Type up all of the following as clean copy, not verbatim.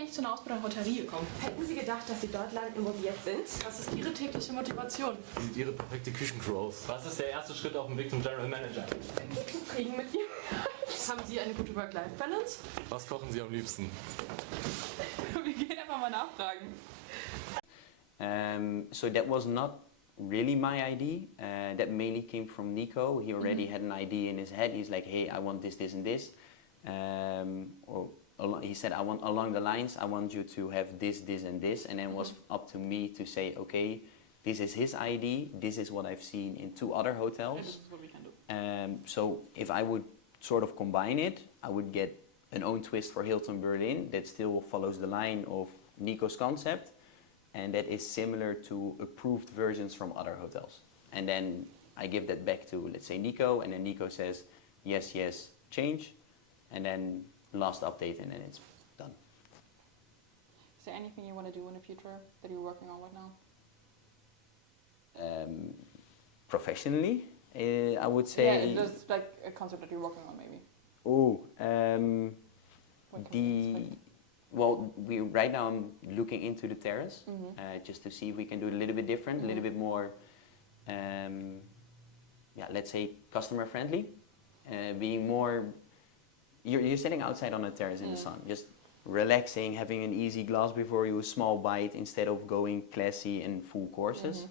eigentlich zu einer Ausbildung Hotellerie gekommen? Hätten Sie gedacht, dass Sie dort landen, wo Sie jetzt sind? Was ist Ihre tägliche Motivation? Wie sieht Ihre perfekte Küchencrew aus? Was ist der erste Schritt auf dem Weg zum General Manager? Kriegen mit Ihrem Haben Sie eine gute Work-Life-Balance? Was kochen Sie am liebsten? Wir gehen einfach mal nachfragen. So that was not really my idea. That mainly came from Nico. He already had an idea in his head. He's like, hey, I want this, this, and this. He said, I want along the lines, I want you to have this, this, and this. And then it was up to me to say, okay, this is his idea. This is what I've seen in 2 other hotels. This is what we can do. So if I would sort of combine it, I would get an own twist for Hilton Berlin that still follows the line of Nico's concept. And that is similar to approved versions from other hotels. And then I give that back to, let's say, Nico, and then Nico says, yes, yes, change, and then last update, and then it's done. Is there anything you want to do in the future that you're working on right now? Professionally, I would say... Yeah, there's like a concept that you're working on, maybe. Oh, What can we expect? well, right now I'm looking into the terrace, just to see if we can do it a little bit different, a little bit more, yeah, let's say customer friendly, being more. You're sitting outside on a terrace in the sun, just relaxing, having an easy glass before you, a small bite instead of going classy and full courses.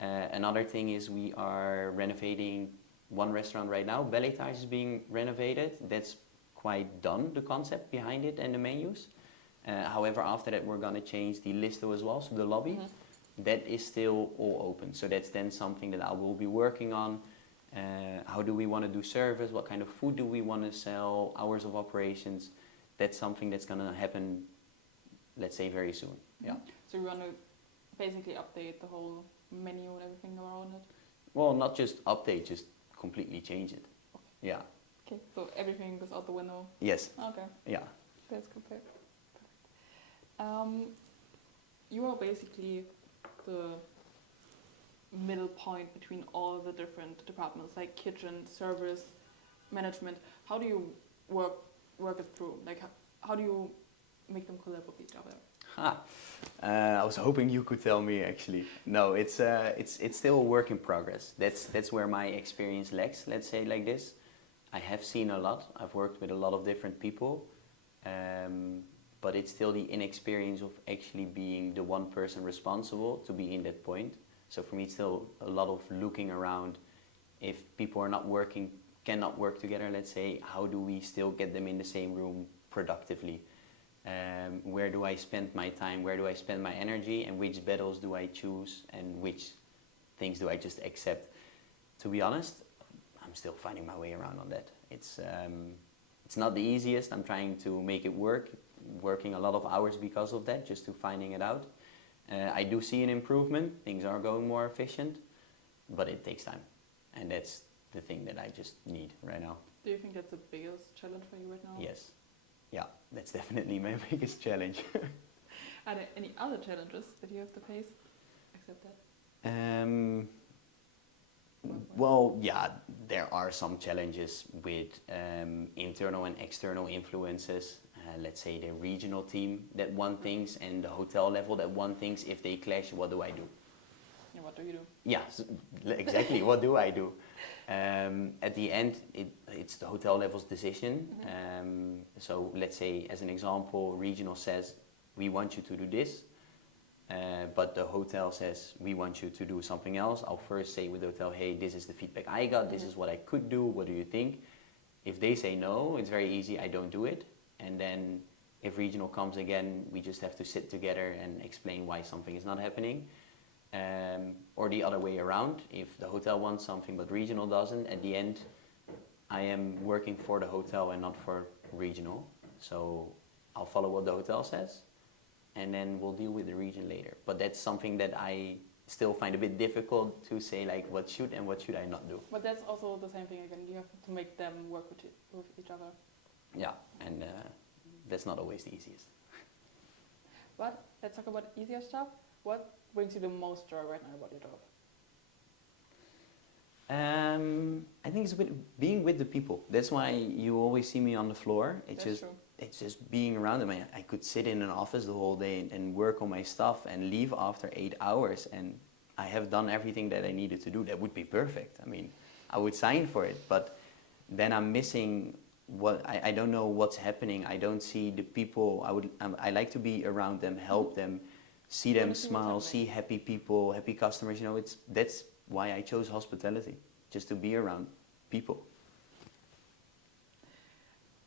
Another thing is we are renovating one restaurant right now. Belletage is being renovated. That's quite done, the concept behind it and the menus. However, after that we're going to change the listo as well, so the lobby. That is still all open. So that's then something that I will be working on. How do we want to do service? What kind of food do we want to sell? Hours of operations. That's something that's going to happen, let's say, very soon. Yeah. So we want to basically update the whole menu and everything around it? Well, not just update, just completely change it. Yeah. Okay, so everything goes out the window? Yes. Okay. Yeah. That's good. Perfect. You are basically the middle point between all the different departments, like kitchen, service, management. How do you work it through? Like, how do you make them collab with each other? I was hoping you could tell me actually. No, it's still a work in progress. That's where my experience lacks. Let's say like this. I have seen a lot. I've worked with a lot of different people, but it's still the inexperience of actually being the one person responsible to be in that point. So for me, it's still a lot of looking around. If people are not working, cannot work together, let's say, how do we still get them in the same room productively? Where do I spend my time? Where do I spend my energy? And which battles do I choose? And which things do I just accept? To be honest, I'm still finding my way around on that. It's not the easiest. I'm trying to make it work, working a lot of hours because of that, just to finding it out. I do see an improvement. Things are going more efficient, but it takes time. And that's the thing that I just need right now. Do you think that's the biggest challenge for you right now? Yes. Yeah, that's definitely my biggest challenge. Are there any other challenges that you have to face except that? Well, yeah, there are some challenges with internal and external influences. Let's say the regional team that want things and the hotel level that want things. If they clash, what do I do? Yeah, what do you do? Yeah, exactly. What do I do? At the end, it's the hotel level's decision. So let's say, as an example, regional says, we want you to do this. But the hotel says, we want you to do something else. I'll first say with the hotel, hey, this is the feedback I got. This is what I could do. What do you think? If they say no, it's very easy. I don't do it. And then if regional comes again, we just have to sit together and explain why something is not happening. Or the other way around, if the hotel wants something but regional doesn't, at the end I am working for the hotel and not for regional. So I'll follow what the hotel says and then we'll deal with the region later. But that's something that I still find a bit difficult to say, like what should and what should I not do. But that's also the same thing again, you have to make them work with each other. Yeah, and that's not always the easiest. But let's talk about easier stuff. What brings you the most joy right now about your job? I think it's being with the people. That's why you always see me on the floor. It's That's just true. it's just being around them. I could sit in an office the whole day and work on my stuff and leave after 8 hours, and I have done everything that I needed to do. That would be perfect. I mean, I would sign for it, but then I'm missing I don't know what's happening. I don't see the people. I like to be around them, help them, see them smile, see happy people, happy customers. You know, that's why I chose hospitality, just to be around people.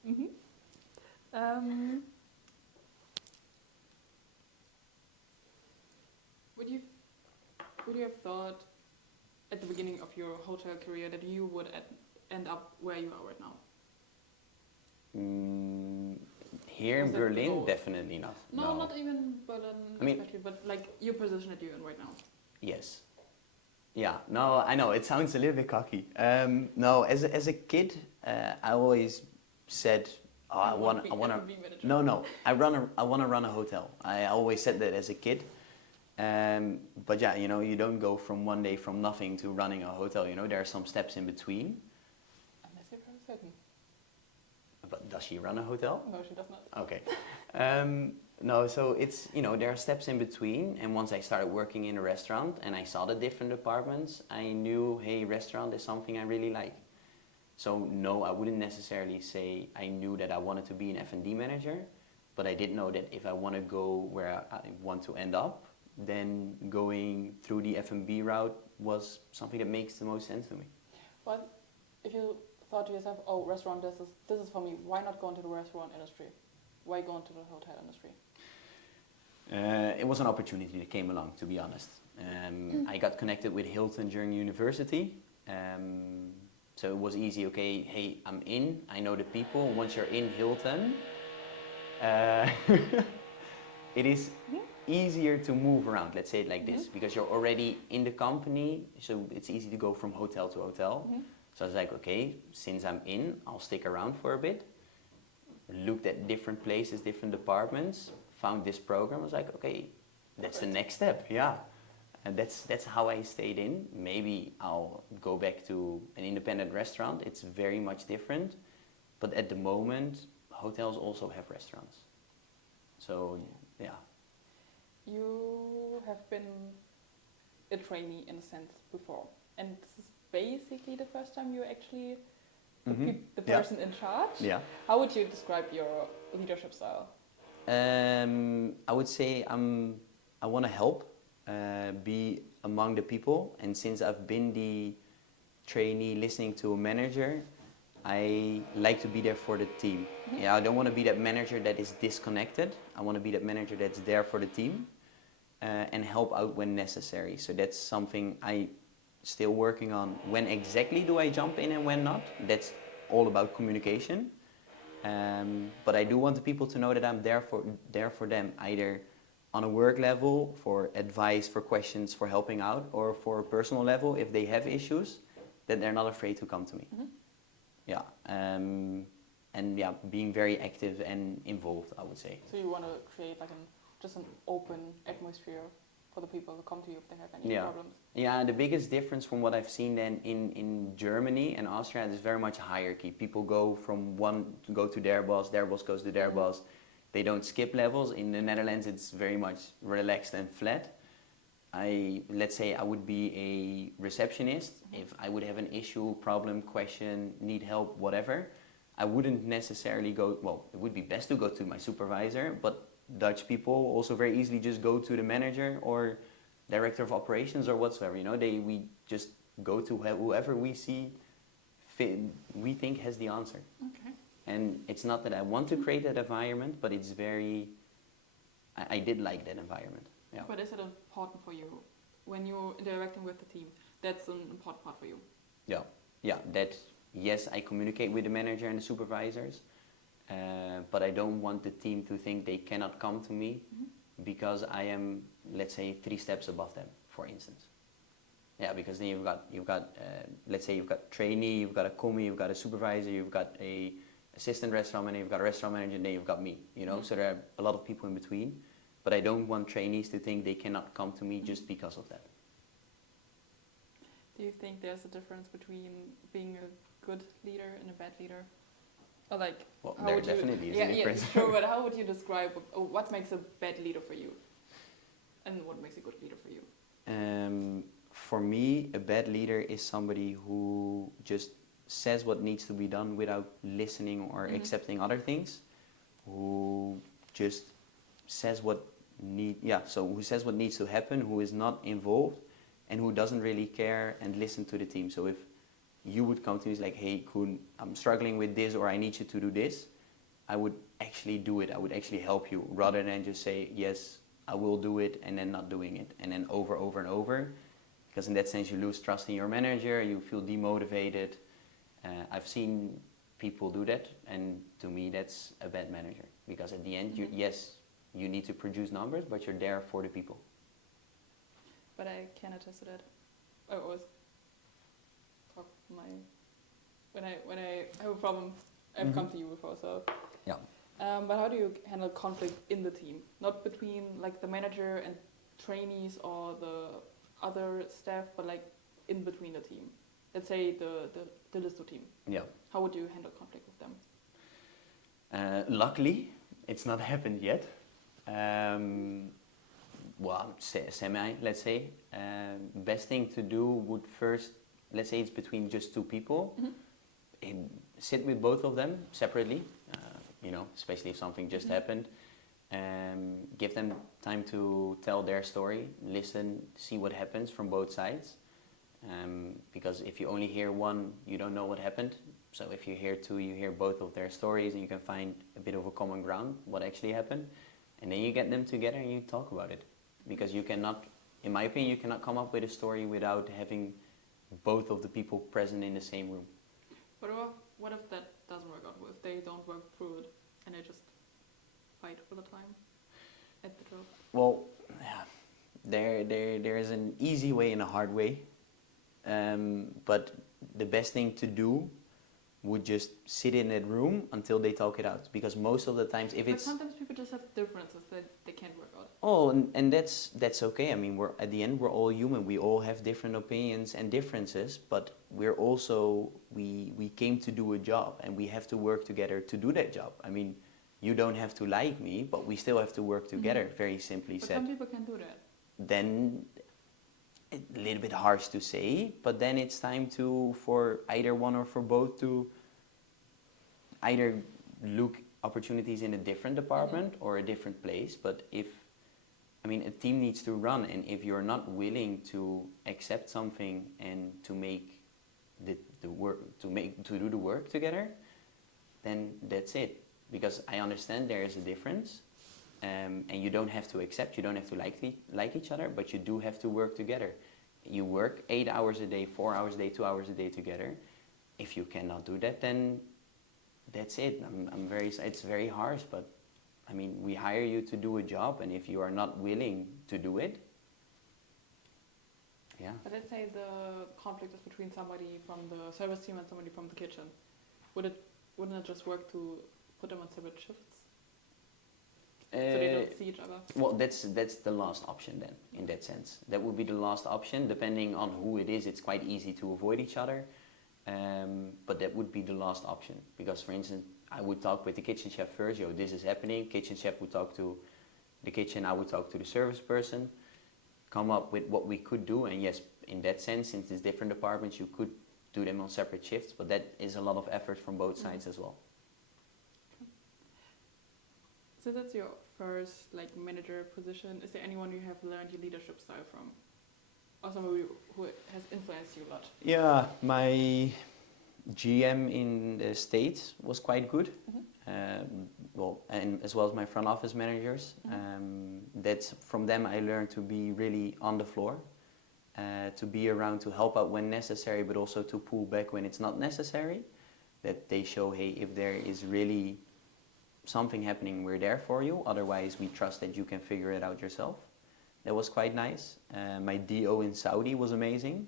Mm-hmm. Would you have thought at the beginning of your hotel career that you would end up where you are right now? Here in Berlin, definitely not. No, not even Berlin, I mean, especially, but like your position that you're in right now. Yes. Yeah, no, I know, it sounds a little bit cocky. No, as a kid, I always said, oh, I want to, no, I want to run a hotel. I always said that as a kid. But yeah, you know, you don't go from one day from nothing to running a hotel, you know, there are some steps in between. Unless you're very certain. But does she run a hotel? No, she does not. Okay. No, so it's, you know, there are steps in between, and once I started working in a restaurant and I saw the different departments, I knew, hey, restaurant is something I really like. So no, I wouldn't necessarily say I knew that I wanted to be an F&D manager, but I did know that if I want to go where I want to end up, then going through the F&B route was something that makes the most sense to me. But if you thought to yourself, oh, restaurant, this is for me, why not go into the restaurant industry? Why go into the hotel industry? It was an opportunity that came along, to be honest. I got connected with Hilton during university. So it was easy, okay, hey, I'm in, I know the people. Once you're in Hilton, it is easier to move around, let's say it like this, because you're already in the company, so it's easy to go from hotel to hotel. So I was like, okay, since I'm in, I'll stick around for a bit. Looked at different places, different departments, found this program. I was like, okay, that's the next step, yeah. And that's how I stayed in. Maybe I'll go back to an independent restaurant. It's very much different. But at the moment, hotels also have restaurants. So, yeah. You have been a trainee in a sense before. And this is basically the first time you're actually the person in charge. Yeah. How would you describe your leadership style? I would say I want to help, be among the people. And since I've been the trainee listening to a manager, I like to be there for the team. Yeah, I don't want to be that manager that is disconnected. I want to be that manager that's there for the team and help out when necessary. So that's something I still working on. When exactly do I jump in and when not? That's all about communication. But I do want the people to know that I'm there for them, either on a work level, for advice, for questions, for helping out, or for a personal level, if they have issues, that they're not afraid to come to me. Yeah, and yeah, being very active and involved, I would say. So you want to create like just an open atmosphere for the people to come to you if they have any problems? Yeah, the biggest difference from what I've seen then in Germany and Austria is very much hierarchy. People go from go to their boss goes to their boss. They don't skip levels. In the Netherlands, it's very much relaxed and flat. Let's say I would be a receptionist. If I would have an issue, problem, question, need help, whatever, I wouldn't necessarily go, well, it would be best to go to my supervisor, but Dutch people also very easily just go to the manager or director of operations or whatsoever, you know, we just go to whoever we see we think has the answer. Okay. And it's not that I want to create that environment, but it's I did like that environment. Yeah. But is it important for you when you're interacting with the team? That's an important part for you. Yeah. Yes, I communicate with the manager and the supervisors, but I don't want the team to think they cannot come to me because I am, let's say, 3 steps above them, for instance. Yeah, because then you've got let's say you've got trainee, you've got a commie, you've got a supervisor, you've got a assistant restaurant manager, you've got a restaurant manager, and then you've got me. You know, so there are a lot of people in between. But I don't want trainees to think they cannot come to me just because of that. Do you think there's a difference between being a good leader and a bad leader? Or like, Well, how there would you? definitely is a Yeah, difference. sure. But how would you describe what makes a bad leader for you, and what makes a good leader for you? For me, a bad leader is somebody who just says what needs to be done without listening or accepting other things. Who just says who says what needs to happen, who is not involved, and who doesn't really care and listen to the team. So if you would come to me like, hey Koen, I'm struggling with this, or I need you to do this, I would actually do it. I would actually help you, rather than just say, yes, I will do it, and then not doing it, and then over and over. Because in that sense, you lose trust in your manager, you feel demotivated. I've seen people do that, and to me, that's a bad manager. Because at the end, you need to produce numbers, but you're there for the people. But I can attest to that. I always talk when I have a problem, I've come to you before. So yeah. But how do you handle conflict in the team? Not between like the manager and trainees or the other staff, but like in between the team. Let's say the Listo team. Yeah. How would you handle conflict with them? Luckily, it's not happened yet. Semi, let's say. Best thing to do would first, let's say it's between just two people, sit with both of them separately, especially if something just happened. Give them time to tell their story, listen, see what happens from both sides. Because if you only hear one, you don't know what happened. So if you hear two, you hear both of their stories, and you can find a bit of a common ground, what actually happened. And then you get them together and you talk about it. Because you cannot, in my opinion, you cannot come up with a story without having both of the people present in the same room. But what if that doesn't work out? What if they don't work through it and they just fight all the time at the job? Well, yeah, there is an easy way and a hard way. But the best thing to do would just sit in that room until they talk it out. Because most of the times, But sometimes people just have differences that they can't work out. Oh, and that's okay. I mean, at the end, we're all human. We all have different opinions and differences, but we're also, we came to do a job, and we have to work together to do that job. I mean, you don't have to like me, but we still have to work together, very simply But said. some people can do that. Then, a little bit harsh to say, but then it's time for either one or for both to either look opportunities in a different department or a different place. But a team needs to run, and if you're not willing to accept something and to make the work, to do the work together, then that's it. Because I understand there is a difference, and you don't have to accept, you don't have to like each other, but you do have to work together. You work 8 hours a day, 4 hours a day, 2 hours a day together. If you cannot do that, then that's it. It's very harsh, but I mean, we hire you to do a job, and if you are not willing to do it, yeah. But let's say the conflict is between somebody from the service team and somebody from the kitchen. Wouldn't it just work to put them on separate shifts? So they don't see each other? Well, that's the last option then, in that sense. That would be the last option. Depending on who it is, it's quite easy to avoid each other. But that would be the last option. Because, for instance, I would talk with the kitchen chef first. This is happening. Kitchen chef would talk to the kitchen. I would talk to the service person. Come up with what we could do. And yes, in that sense, since it's different departments, you could do them on separate shifts. But that is a lot of effort from both sides as well. So that's your first manager position. Is there anyone you have learned your leadership style from? Or somebody who has influenced you a lot? Yeah, my GM in the States was quite good. And as well as my front office managers. That's from them I learned to be really on the floor, to be around to help out when necessary, but also to pull back when it's not necessary. That they show, hey, if there is really something happening, we're there for you. Otherwise, we trust that you can figure it out yourself. That was quite nice. My DO in Saudi was amazing.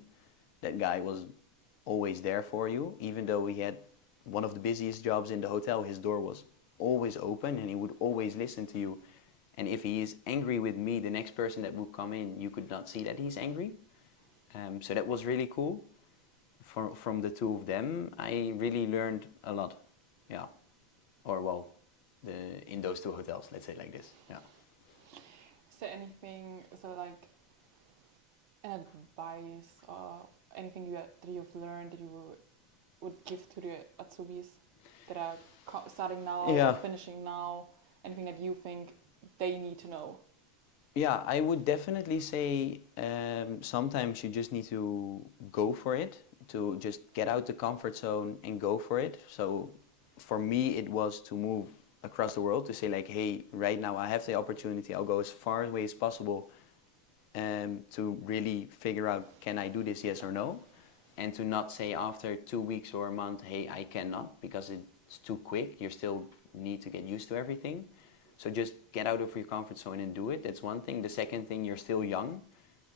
That guy was always there for you. Even though he had one of the busiest jobs in the hotel, his door was always open and he would always listen to you. And if he is angry with me, the next person that would come in, you could not see that he's angry. So that was really cool. From the two of them, I really learned a lot. Yeah. or well, in those two hotels, let's say like this. Yeah. Is there anything, so like an advice or anything that you've learned that you would give to the Azubis that are starting now Yeah. or finishing now? Anything that you think they need to know? Yeah, I would definitely say sometimes you just need to go for it, to just get out the comfort zone and go for it. So for me, it was to move across the world, to say like, hey, right now I have the opportunity, I'll go as far away as possible to really figure out, can I do this, yes or no? And to not say after 2 weeks or a month, hey, I cannot, because it's too quick. You still need to get used to everything. So just get out of your comfort zone and do it. That's one thing. The second thing, you're still young.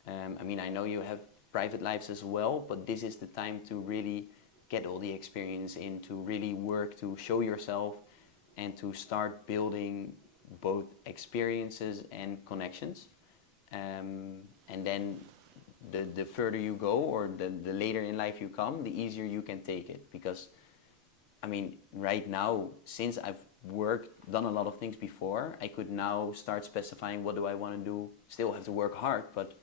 I mean, I know you have private lives as well, but this is the time to really get all the experience in, to really work, to show yourself, and to start building both experiences and connections. And then the further you go, or the later in life you come, the easier you can take it. Because, I mean, right now, since I've done a lot of things before, I could now start specifying what do I want to do. Still have to work hard, but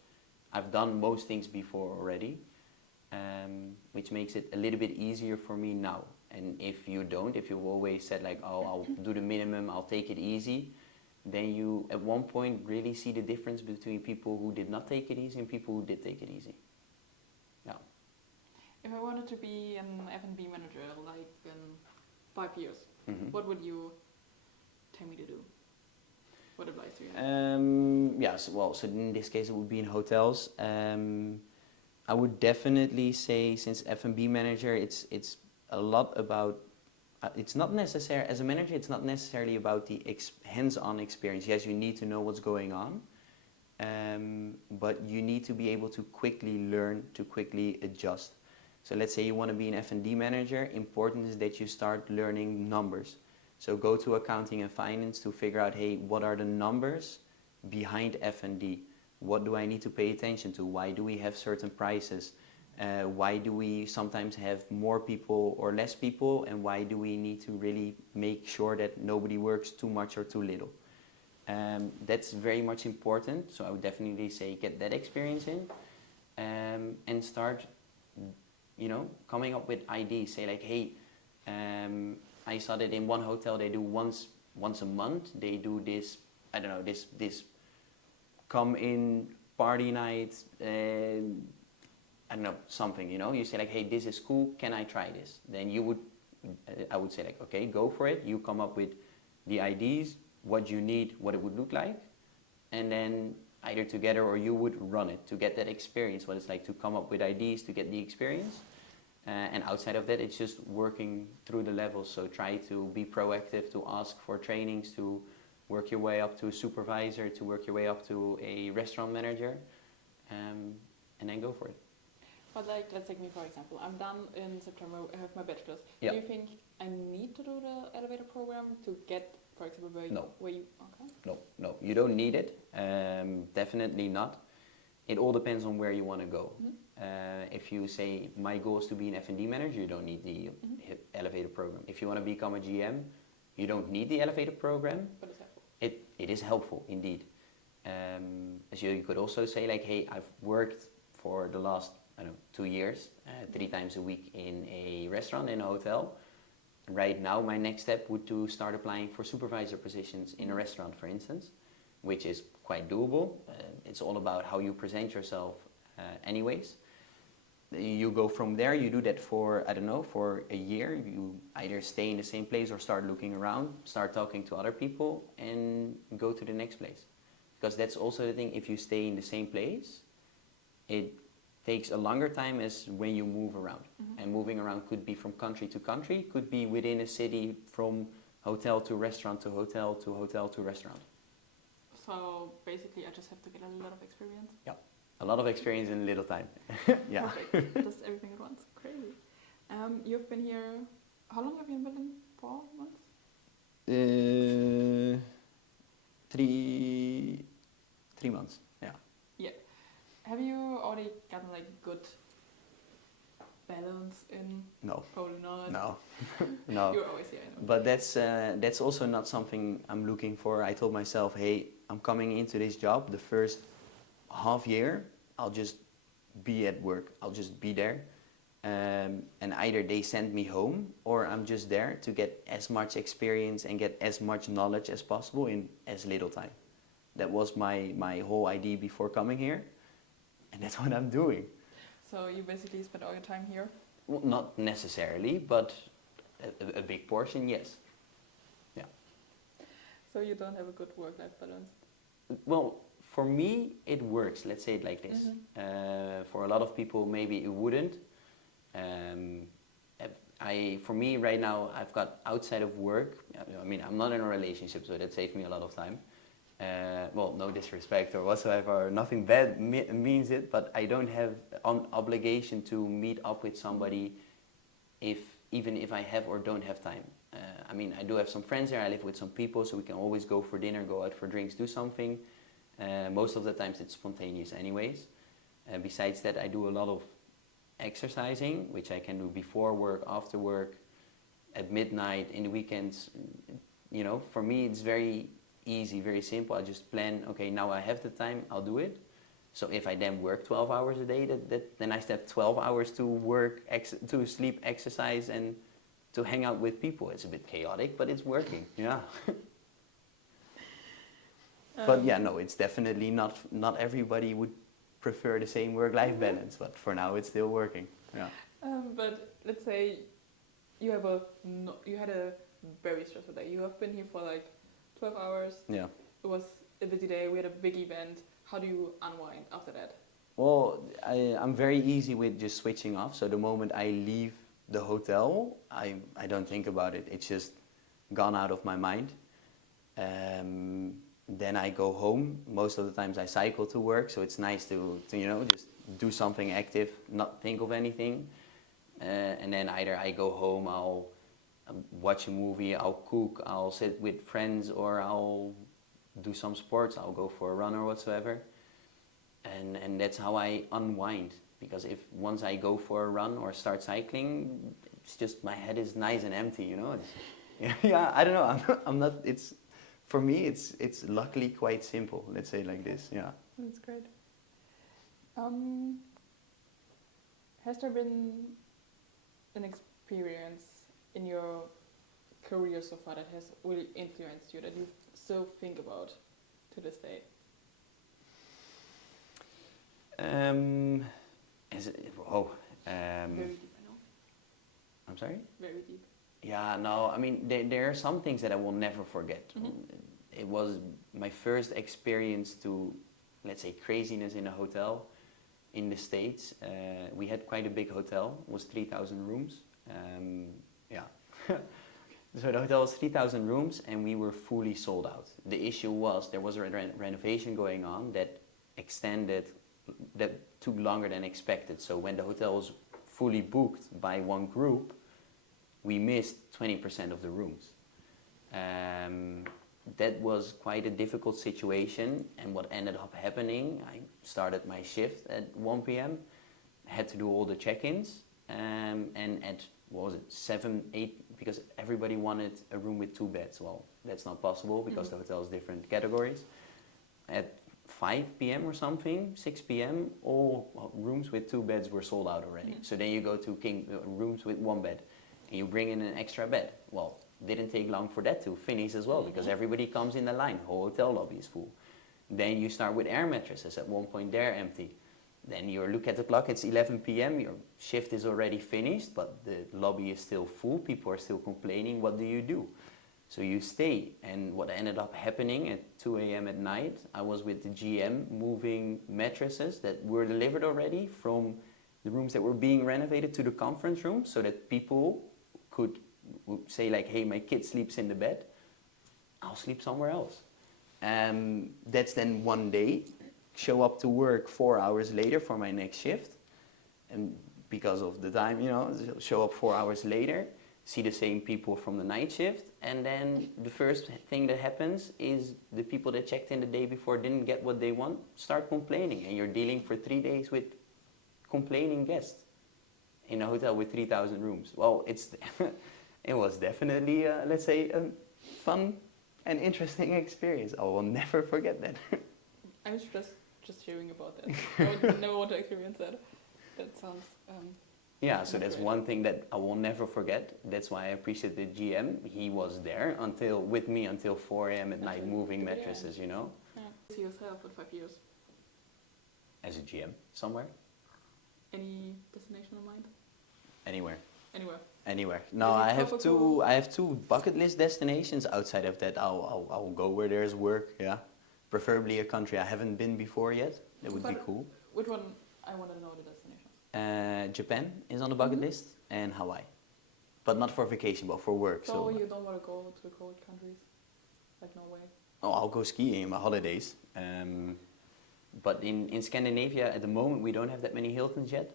I've done most things before already, which makes it a little bit easier for me now. And if you've always said like, oh, I'll do the minimum, I'll take it easy, then you at one point really see the difference between people who did not take it easy and people who did take it easy. Yeah. If I wanted to be an F&B manager like in 5 years, what would you tell me to do? What advice do you have? So in this case it would be in hotels. I would definitely say, since F&B manager, it's a lot about, it's not necessary, as a manager, it's not necessarily about the hands-on experience. Yes, you need to know what's going on, but you need to be able to quickly learn, to quickly adjust. So let's say you want to be an F&D manager, important is that you start learning numbers. So go to accounting and finance to figure out, hey, what are the numbers behind F&D? What do I need to pay attention to? Why do we have certain prices? Why do we sometimes have more people or less people? And why do we need to really make sure that nobody works too much or too little? That's very much important. So I would definitely say get that experience in, and start, coming up with ideas. Say like, hey, I saw that in one hotel they do once a month. They do this, I don't know, this come in party night. I don't know, something. You say like, hey, this is cool. Can I try this? Then I would say like, okay, go for it. You come up with the ideas, what you need, what it would look like, and then either together or you would run it to get that experience. What it's like to come up with ideas to get the experience. And outside of that, it's just working through the levels. So try to be proactive, to ask for trainings, to work your way up to a supervisor, to work your way up to a restaurant manager, and then go for it. But like, let's take me for example. I'm done in September. I have my bachelor's. Yeah. Do you think I need to do the elevator program to get, for example, where you? Okay. No, you don't need it. Definitely not. It all depends on where you want to go. If you say, my goal is to be an F&D manager, you don't need the elevator program. If you want to become a GM, you don't need the elevator program. But it's helpful. It is helpful, indeed. As you could also say, like, hey, I've worked for the last, 2 years, 3 times a week in a restaurant, in a hotel. Right now, my next step would to start applying for supervisor positions in a restaurant, for instance, which is quite doable. It's all about how you present yourself anyways. You go from there, you do that for, for a year. You either stay in the same place or start looking around, start talking to other people, and go to the next place. Because that's also the thing, if you stay in the same place, it takes a longer time as when you move around. And moving around could be from country to country, could be within a city, from hotel to restaurant to hotel to hotel to restaurant. So basically I just have to get a lot of experience? Yeah, a lot of experience in little time. Yeah. Perfect. Just everything at once. Crazy. You've been here, how long have you been in Berlin? 4 months? 3 months, yeah. Yeah. Have you already gotten like good balance in? No, Probably not. no, no. You're always here. I know. But that's also not something I'm looking for. I told myself, hey, I'm coming into this job. The first half year, I'll just be at work. I'll just be there. And either they send me home or I'm just there to get as much experience and get as much knowledge as possible in as little time. That was my whole idea before coming here. And that's what I'm doing. So you basically spend all your time here? Well, not necessarily, but a big portion, yes. Yeah. So you don't have a good work-life balance? Well, for me, it works. Let's say it like this. For a lot of people, maybe it wouldn't. For me right now, I've got outside of work. I mean, I'm not in a relationship, so that saves me a lot of time. Well, no disrespect or whatsoever, nothing bad means it, but I don't have an obligation to meet up with somebody even if I have or don't have time. I mean, I do have some friends there, I live with some people, so we can always go for dinner, go out for drinks, do something. Most of the times it's spontaneous anyways. Besides that, I do a lot of exercising, which I can do before work, after work, at midnight, in the weekends. You know, for me it's very easy, very simple. I just plan, okay, now I have the time, I'll do it. So if I then work 12 hours a day, then I still have 12 hours to work, to sleep, exercise, and to hang out with people. It's a bit chaotic, but it's working, yeah. But yeah, no, it's definitely not everybody would prefer the same work-life balance, but for now it's still working, yeah. But let's say you had a very stressful day. You have been here for like 12 hours. Yeah. It was a busy day. We had a big event. How do you unwind after that? Well, I'm very easy with just switching off. So the moment I leave the hotel, I don't think about it. It's just gone out of my mind. Then I go home. Most of the times I cycle to work, so it's nice to you know, just do something active, not think of anything. And then either I go home, I'll watch a movie, I'll cook, I'll sit with friends, or I'll do some sports, I'll go for a run or whatsoever. And that's how I unwind, because if once I go for a run or start cycling, it's just my head is nice and empty, you know. Yeah, I don't know, I'm not, it's, for me it's luckily quite simple, let's say it like this, yeah. That's great. Has there been an experience in your career so far that has really influenced you, that you still think about to this day? Very deep, I know. I'm sorry? Very deep. Yeah, no, I mean, there are some things that I will never forget. It was my first experience to, let's say, craziness in a hotel in the States. We had quite a big hotel, it was 3,000 rooms. Yeah. So the hotel was 3,000 rooms and we were fully sold out. The issue was there was a renovation going on that took longer than expected. So when the hotel was fully booked by one group, we missed 20% of the rooms. That was quite a difficult situation, and what ended up happening, I started my shift at 1 p.m, had to do all the check-ins, and at, what was it, 7, 8, because everybody wanted a room with 2 beds. Well, that's not possible because the hotel is different categories. At 5 p.m. or something, 6 p.m, all rooms with 2 beds were sold out already. So then you go to rooms with 1 bed, and you bring in an extra bed. Well, didn't take long for that to finish as well, because everybody comes in the line, whole hotel lobby is full. Then you start with air mattresses, at one point they're empty. Then you look at the clock, it's 11 p.m, your shift is already finished, but the lobby is still full, people are still complaining, what do? So you stay, and what ended up happening at 2 a.m. at night, I was with the GM moving mattresses that were delivered already from the rooms that were being renovated to the conference room, so that people could say like, hey, my kid sleeps in the bed, I'll sleep somewhere else. That's then one day, show up to work 4 hours later for my next shift, and because of the time, you know, show up 4 hours later, see the same people from the night shift, and then the first thing that happens is the people that checked in the day before didn't get what they want, start complaining, and you're dealing for 3 days with complaining guests. in a hotel with 3,000 rooms. Well, it was definitely, let's say, a fun and interesting experience. I will never forget that. I was just hearing about that. I would never want to experience that. That sounds. Yeah, so that's great. one thing that I will never forget. That's why I appreciate the GM. He was there with me until 4 a.m. at night, moving mattresses, you know. Yeah. See yourself in 5 years. As a GM, somewhere, Any destination in mind? anywhere. Anywhere. No, Is it I have tropical? I have two bucket list destinations. Outside of that, I'll go where there's work. Yeah, preferably a country I haven't been before yet. That would be But- cool. Which one? I want to know the destination. Japan is on the bucket Mhm. list, and Hawaii, but not for vacation, but for work. So you don't want to go to cold countries, like Norway? Oh, I'll go skiing in my holidays. But in Scandinavia at the moment we don't have that many Hiltons yet.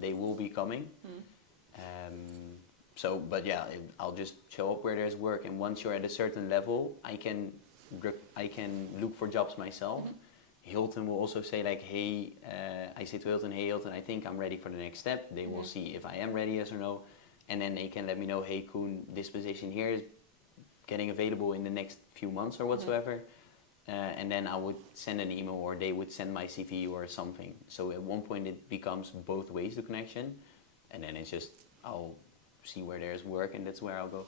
They will be coming. But yeah, I'll just show up where there's work, and once you're at a certain level, I can look for jobs myself. Hilton will also say like, hey, I say to Hilton, hey Hilton, I think I'm ready for the next step. They will see if I am ready, yes or no, and then they can let me know, hey Koen, this position here is getting available in the next few months or whatsoever. And then I would send an email, or they would send my CV or something. So at one point it becomes both ways, the connection, and then it's just I'll see where there's work, and that's where I'll go.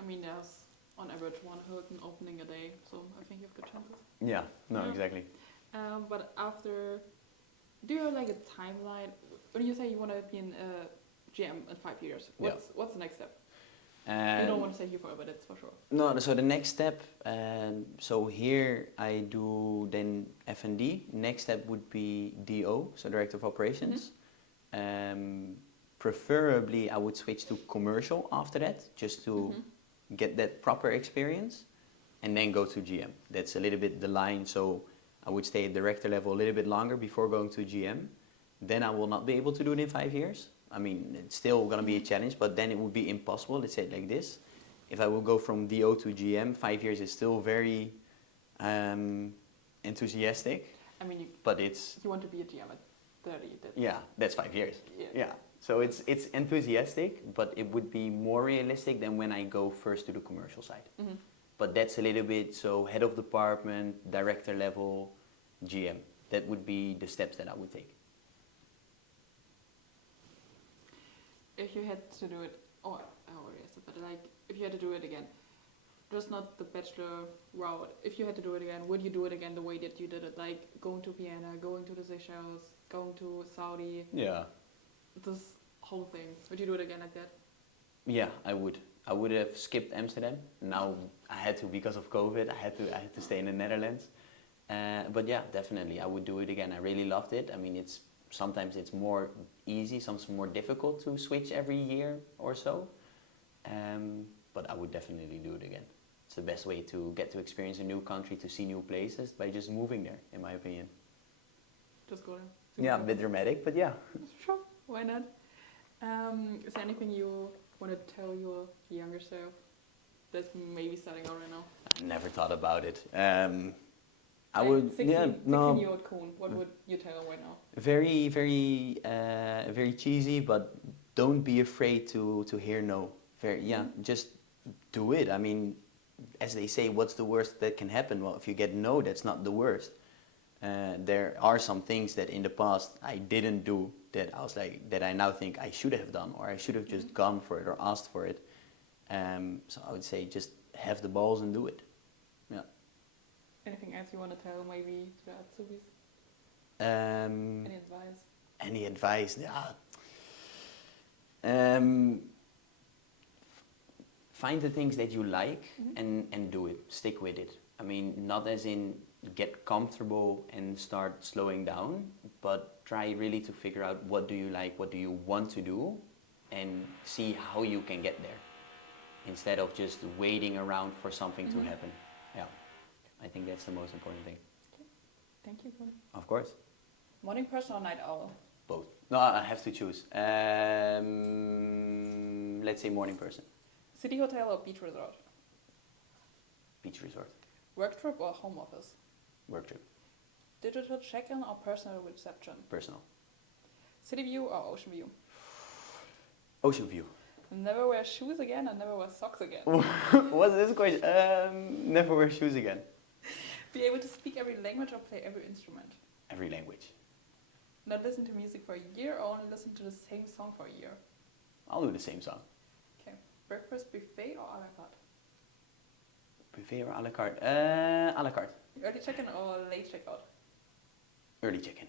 I mean, there's on average one Hilton opening a day, so I think you have good chances. Yeah, no, Yeah. exactly. But after, do you have like a timeline? When you say you want to be in GM in 5 years, what's the next step? You don't want to stay here forever, that's for sure. No, so the next step, so here I do then F&D. Next step would be DO, so Director of Operations. Preferably I would switch to commercial after that, just to get that proper experience, and then go to GM. That's a little bit the line, so I would stay at director level a little bit longer before going to GM. Then I will not be able to do it in 5 years. I mean, it's still going to be a challenge, but then it would be impossible. Let's say it like this. If I will go from DO to GM, 5 years is still very enthusiastic. I mean, but it's... You want to be a GM at 30. Yeah, that's 5 years. Yeah. So it's enthusiastic, but it would be more realistic than when I go first to the commercial side. But that's a little bit, so head of department, director level, GM. That would be the steps that I would take. If you had to do it, I already asked it, but like, if you had to do it again, just not the bachelor route, if you had to do it again, would you do it again the way that you did it? Like going to Vienna, going to the Seychelles, going to Saudi? Yeah. This whole thing. Would you do it again like that? Yeah, I would. I would have skipped Amsterdam. Now I had to because of COVID. I had to stay in the Netherlands. But yeah, definitely, I would do it again. I really loved it. I mean, sometimes it's more easy, sometimes more difficult to switch every year or so. But I would definitely do it again. It's the best way to get to experience a new country, to see new places, by just moving there, in my opinion. Just go there. Yeah, a bit dramatic, but yeah. Sure, why not? Is there anything you want to tell your younger self that's maybe starting out right now? I never thought about it. I Like would, 16, yeah, 16-year-old Koen, what would you tell him right now? Very, very, very cheesy, but don't be afraid to hear no. Just do it. I mean, as they say, what's the worst that can happen? Well, if you get no, that's not the worst. There are some things that in the past I didn't do that I was like, that I now think I should have done, or I should have just gone for it or asked for it. So I would say just have the balls and do it. Yeah. Anything else you want to tell maybe to the Azubis? Any advice? Any advice? Yeah. Find the things that you like and do it. Stick with it. I mean, not as in get comfortable and start slowing down, but try really to figure out what do you like, what do you want to do, and see how you can get there, instead of just waiting around for something to happen. Yeah, I think that's the most important thing. Okay. Thank you, Koen. Of course. Morning person or night owl? Both. No, I have to choose. Let's say morning person. City hotel or beach resort? Beach resort. Work trip or home office? Work trip. Digital check-in or personal reception? Personal. City view or ocean view? Ocean view. Never wear shoes again and never wear socks again. What's this question? Never wear shoes again. Be able to speak every language or play every instrument. Every language. Not listen to music for a year or only listen to the same song for a year. I'll do the same song. Okay. Breakfast buffet or a la carte? Buffet or a la carte? A la carte. Early check-in or late check-out? Early check-in.